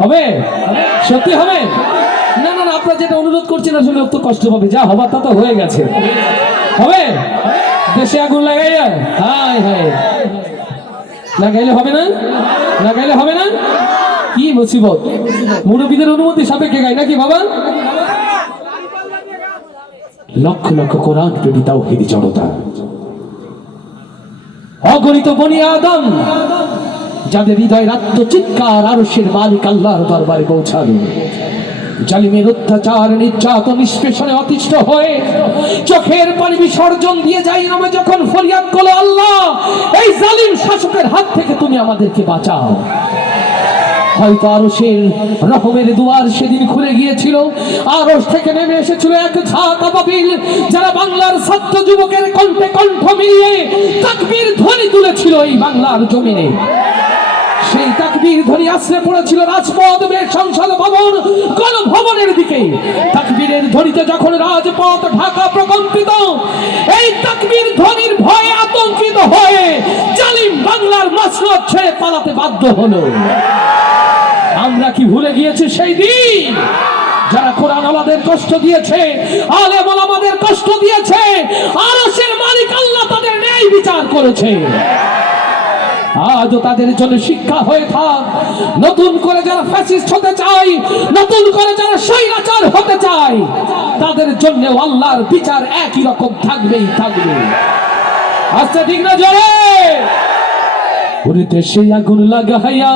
হবে? সত্যি হবে? না না না, আপনারা যেটা অনুরোধ করছেন আসলে একটু কষ্ট হবে, যা হবার তা তো হয়ে গেছে। হবে? দেশে আগুন লাগাই, হায় হায়, লাগাইলে হবে না? লাগাইলে হবে না? কি মুসিবত! মুরব্বীদের অনুমতি সাপেক্ষে গাই নাকি বাবা? লক্ষ লক্ষ কোরআন প্রেমী তাওহীদি জনতা, অগণিত বনি আদম, যাদের হৃদয়ের আত্মচিৎকার আরশের মালিক আল্লাহর দরবারে পৌঁছালো, জালিমের অত্যাচার নির্যাতন নিষ্পেষণে অতিষ্ঠ হয়ে চোখের পানি বিসর্জন দিয়ে যাই নামে যখন ফরিয়াদ করলো, আল্লাহ এই জালিম শাসকের হাত থেকে তুমি আমাদেরকে বাঁচাও। হয়তো আরশের রহমের দুয়ার সেদিন খুলে গিয়েছিল, আরশ থেকে নেমে এসেছিল এক ঝাঁক আবাবিল, যারা বাংলার ছাত্র যুবকের কণ্ঠে কণ্ঠ মিলিয়ে তাকবীর ধ্বনি তুলেছিল এই বাংলার জমিনে। সেই তাকবীর ধ্বনি আশ্রে পড়েছিল রাজপথ, সংসদ ভবন, গণভবনের দিকে। তাকবীরের ধ্বনিতে যখন রাজপথ ঢাকা প্রকম্পিত, এই তাকবীর ধ্বনির ভয়ে আতঙ্কিত হয়ে জালিম বাংলার মাসনদ ছেড়ে পালাতে বাধ্য হলো। আমরা কি ভুলে গিয়েছি সেই দিন যারা কোরআন ওয়ালাদের কষ্ট দিয়েছে, আলেম ওলামাদের কষ্ট দিয়েছে, আরশের মালিক আল্লাহ তাদের ন্যায় বিচার করেছে? আজও তাদের জন্য শিক্ষা হয়ে থাক। নতুন করে যারা ফ্যাসিস্ট হতে চায়, নতুন করে যারা স্বৈরাচার হতে চায়, তাদের জন্য আল্লাহর বিচার একই রকম থাকবেই থাকবে। আচ্ছা ঠিক না জোরে? ওরে দেশে আগুন লাগাইয়া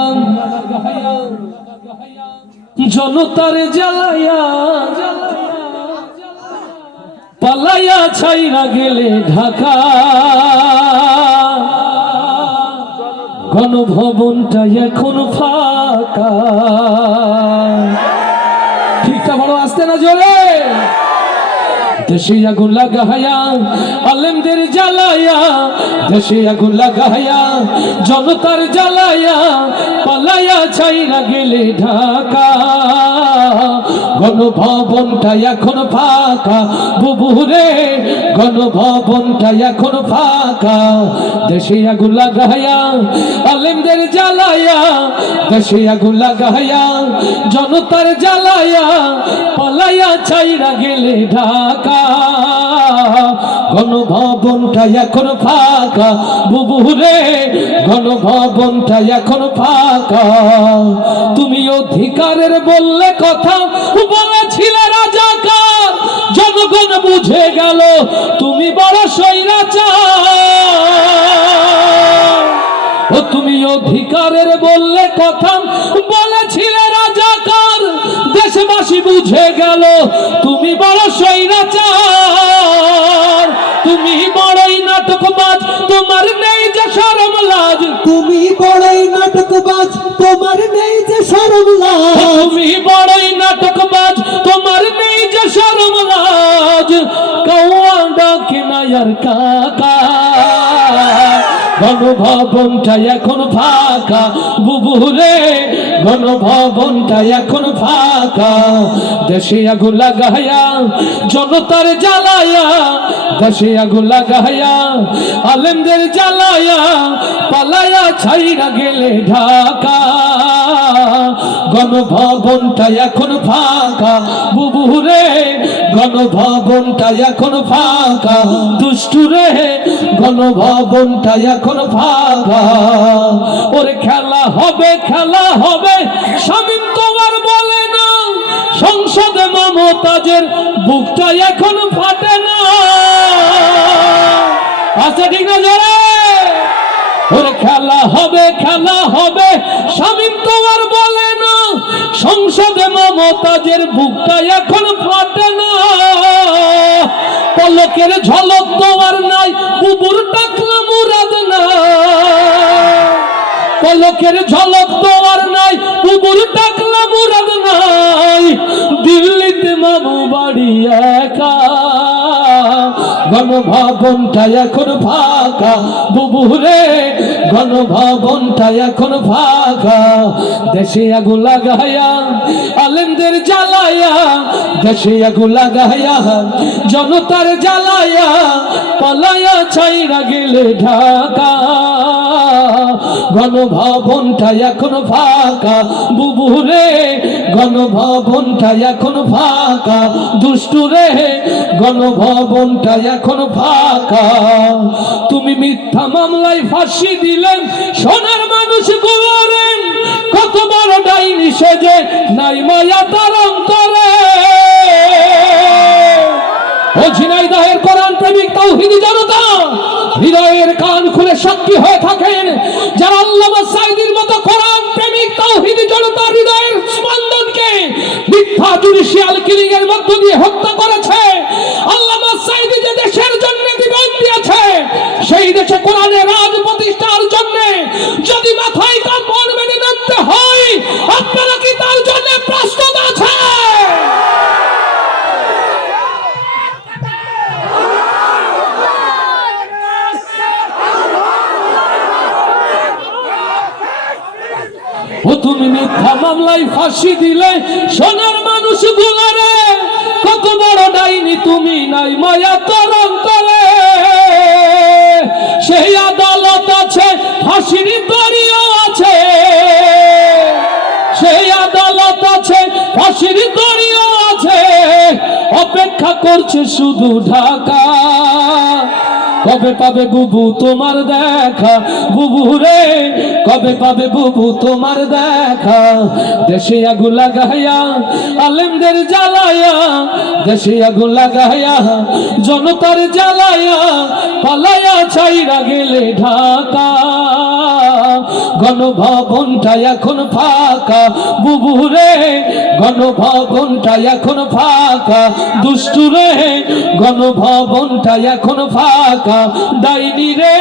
জনতার জ্বালাইয়া পালাইয়া ছাইরা গেলে ঢাকা, গণভবনটা এখন ফাঁকা। ঠিকটা বড় আসতে না জোরে? দেশে আগুন লাগাইয়া আলেমদের জ্বালাইয়া, দেশে আগুন লাগাইয়া জনতার জ্বালাইয়া পালাইয়া ছাইরা গেলে ঢাকা, গণভবনটা এখন ফাঁকা। বুবুরে গণভবনটা এখন ফাঁকা। দেশে আগুন লাগাইয়া আলেমদের জ্বালাইয়া, দেশে আগুন লাগাইয়া জনতার জ্বালাইয়া পালাইয়া ছাইরা গেলে ঢাকা, গণভবনটা এখন ফাঁকা। বুবুরে গণভবনটা এখন ফাঁকা। তুমি অধিকারের বললে কথা, বলেছিলে রাজাকার, জনগণ বুঝে গেল তুমি বড় স্বৈরাচার। ও তুমি অধিকারের বললে কথা, বলেছিলে রাজাকার, দেশবাসী বুঝে গেল তুমি বড় স্বৈরাচার। তুমি বড়ই নাটকবাজ, তোমার নেই যে শরম লাজ। তুমি বড়ই নাটকবাজ, তোমার নেই যে শরম লাজ। তুমি বড়ই নাটকবাজ, তোমার নেই যে শরম লাজ। কৌয়া ডাকে না আর কাকা, গণভবনটা এখন ফাঁকা। বুবুরে গণভবনটা এখন ফাঁকা। দেশে আগুন লাগাইয়া জনতার জ্বালাইয়া, দেশে আগুন লাগাইয়া আলেমদের জ্বালাইয়া পালাইয়া ছাইরা গেলে ঢাকা, গণভবনটা এখন ফাঁকা। বুবুরে গণভবনটা এখন ফাঁকা। দুষ্টুরে গণভবনটা এখন ফাঁকা। ওরে খেলা হবে, খেলা হবে, শামীম তোমার বলে না, সংসদে মমতাজের বুকটা এখন ফাটে না। আচ্ছা ঠিক না জোরে? ওরে খেলা হবে, খেলা হবে, শামীম তোমার বলে না, সংসদে মমতাজের বুকটা এখন ফাটে না। পলকের ঝলক তোমার নাই, বুবুর টাকলা মুরাদ না। পলকের ঝলক তোমার নাই, বুবুর টাকলা মুরাদ নাই। দিল্লিতে মামু বাড়ি একা, গণভবনটা এখন ফাঁকা। বুবুরে গণভবনটা এখন ফাঁকা। দেশে আগুন লাগাইয়া আলেমদের জ্বালাইয়া, দেশে আগুন লাগাইয়া জনতার জ্বালাইয়া পালাইয়া ছাইরা গেলে ঢাকা, গণভবনটা এখন ফাঁকা বুবু রে, গণভবনটা এখন ফাঁকা দুষ্টু রে, গণভবনটা এখন ফাঁকা। তুমি মিথ্যা মামলায় ফাঁসি দিলেন সোনার মানুষ গুলোরে, কত বড় ডাইনি সেজে নাই মায়া তার অন্তরে। ও ঝিনাইদহের কোরআন প্রেমিক তাওহীদি জনতা, হৃদয়ের কান খুলে সাক্ষী হয়ে থাকেন যারা আল্লামা সাঈদীর মতো কোরআন প্রেমিক তাওহীদি জনতা হৃদয়ের স্পন্দনকে মিথ্যা জুডিশিয়াল কিলিং এর মধ্য দিয়ে হত্যা করেছে। আল্লামা সাঈদী যে দেশের জন্য জীবন দিয়েছে, সেই দেশে কোরআনের রাজ প্রতিষ্ঠার জন্য যদি মাথায় কাপড় মেনে নামতে হয়, আপনারা কি তার জন্য প্রস্তুত আছে? ও তুমি মিথ্যা মামলায় ফাঁসি দিলে সোনার মানুষ গুলারে, কত বড় ডাইনি তুমি নাই মায়া তোর অন্তরে। সেই আদালত আছে, ফাঁসির দড়িও আছে, সেই আদালত আছে, ফাঁসির দড়িও আছে, অপেক্ষা করছে শুধু ঢাকা। কবে পাবে বুবু তোমার দেখা বুবু রে, কবে পাবে বুবু তোমার দেখা? দেশে আগুন লাগাইয়া আলেমদের জ্বালায়া, দেশে আগুন লাগাইয়া জনতার জ্বালায়া, পালায়া ছাইরা গেলে ঢাকা। গণভবনটা এখন ফাঁকা বুবু রে, গণভবনটা এখন ফাঁকা দুষ্টু রে, গণভবনটা এখন ফাঁকা ডাইনি রে।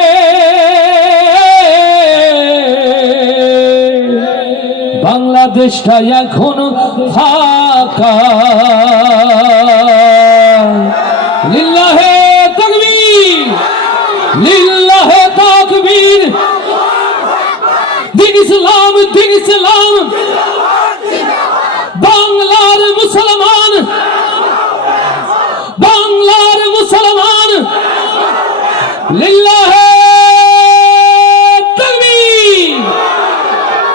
বাংলাদেশটা এখন ফাঁকা। লিল্লাহে তাকবীর, লিল্লাহে তাকবীর। দিন ইসলাম, দিন ইসলাম।